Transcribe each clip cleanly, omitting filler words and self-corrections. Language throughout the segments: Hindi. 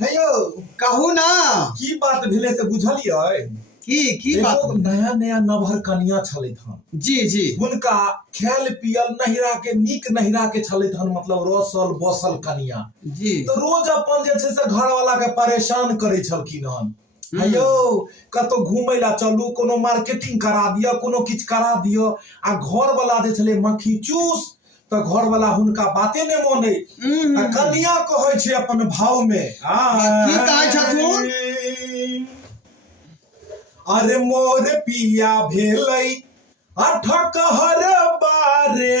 हेयो कहू ना की बात भेले से बुझलियै की बात एगो नया नया नभर कनिया छलैत हन जी जी हुनका खायल पियल नहिरा के नीक नहिरा के छलैत हन मतलब रसल बसल कनिया जी तो रोज अपन जे छै से घर वाला के परेशान करे छलखिन हन हेयो कतो घूमे ला चलू कोनो मार्केटिंग करा दियो कोनो किछ करा दियो आ घर वाला जे छले मक्खी चूस तो घर वाला हुनका बाते ने माने कनिया कहै छै अपन भाव में की कहै छथुन अरे मोर पिया भेलै अठकहर बारे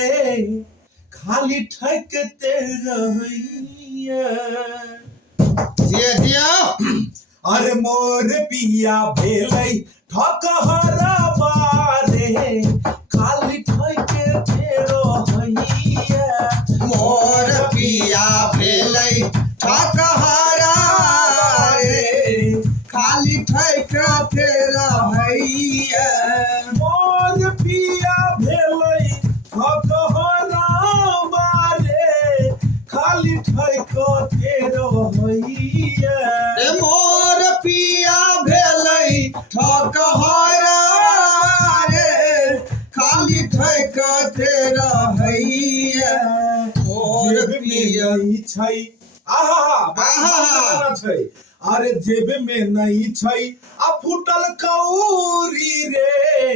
खाली ठकते रहैया जे दिया अरे मोर पिया भेलै ठकहर बारे खाली ठकते रहैया मोर पिया भेलै ठकहरा रे खाली ठकते रहैया मोर पिया भेलै ठकहर बारे खाली ठकते रहैया रे मोर पिया भेलै ठकहरा रे खाली ठकते रहैया मोर पिया छै आहा छै अरे जेब में नहीं छै आ फूटल कौरी रे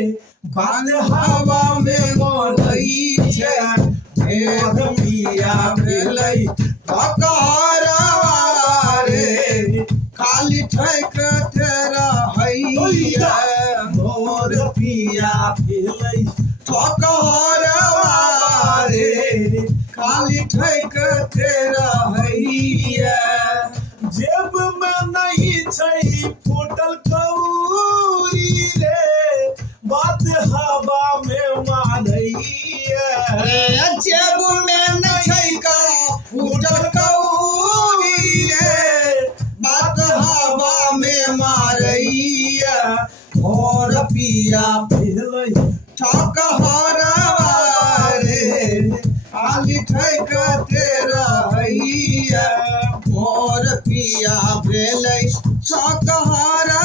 बात हवा में मरई छै मोर पिया भेलै ठकहरा रे खाली ठकते रहैया मोर पिया भेलै ठकहरा रे खाली ठकते रहैया जेब में नहीं छै फूटल कौरी रे बात हवा में मारैया जेब में न छै का फूटल कौरी रे बात हवा में मारैया मोर पिया भेलै ठकहरा रे खाली ठकते रहैया मोर पिया भेलै ठकहरा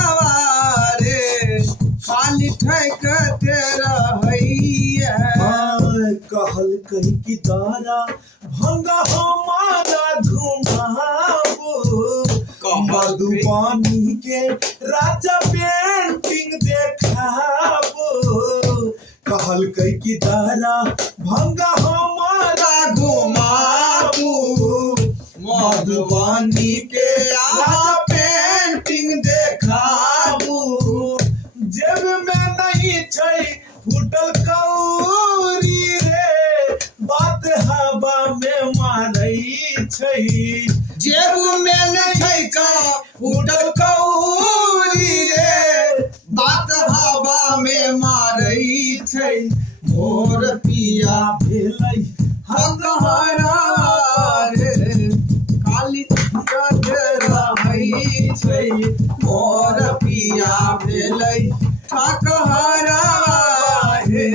रे खाली ठकते रहैया कहल कही की दारा भंगा हमारा घुमाबो मधुबानी के राजा पेंटिंग देखाबो कहल कही की दारा भंगा हमारा घुमाबू मधुबनी के राजा पेंटिंग देखाबू जेब में नहीं छै फूटल कौरी रे बात हवा में मारई छै जेब में न छै का फूटल कौरी रे बात हवा में मारई छै मोर पिया भेलै ठकहरा रे खाली ठकते रहै छै मोर पिया भेलै ठकहरा रे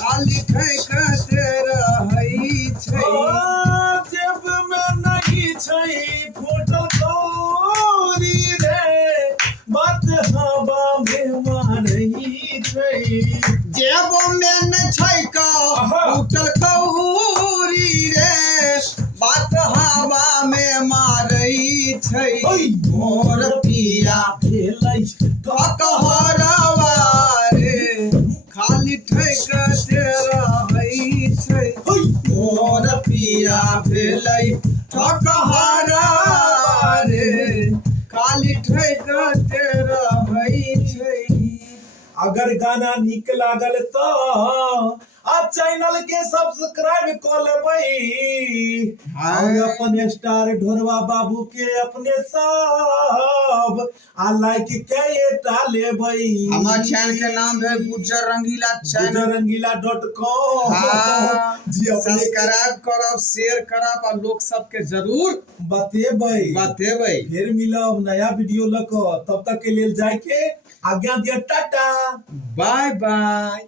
खाली ठकते रहै छै जेब में नहीं छै फूटल कौरी रे बात हवा में मारई छै जेब में न छै का फूटल कौरी रे बात हवा में मारई छै मोर पिया भेलै ठकहरा रे खाली ठकते रहै छै मोर पिया भेलै ठकहरा रे खाली ठकते रहै छै अगर गाना निक लागल तो आ चैनल के सब्सक्राइब कर लेबै और अपन स्टार ढोरवा बाबू के अपने सब आ लाइक के लेबै हमार चैनल के नाम है गुज्जर रंगीला चैनल rangila.com जी अपने सब्सक्राइब करब शेयर करब और लोग सबके जरूर बतेबै फिर मिलब नया वीडियो लक तब तक के लेल जाय के आज्ञा दिया टाटा बाय बाय।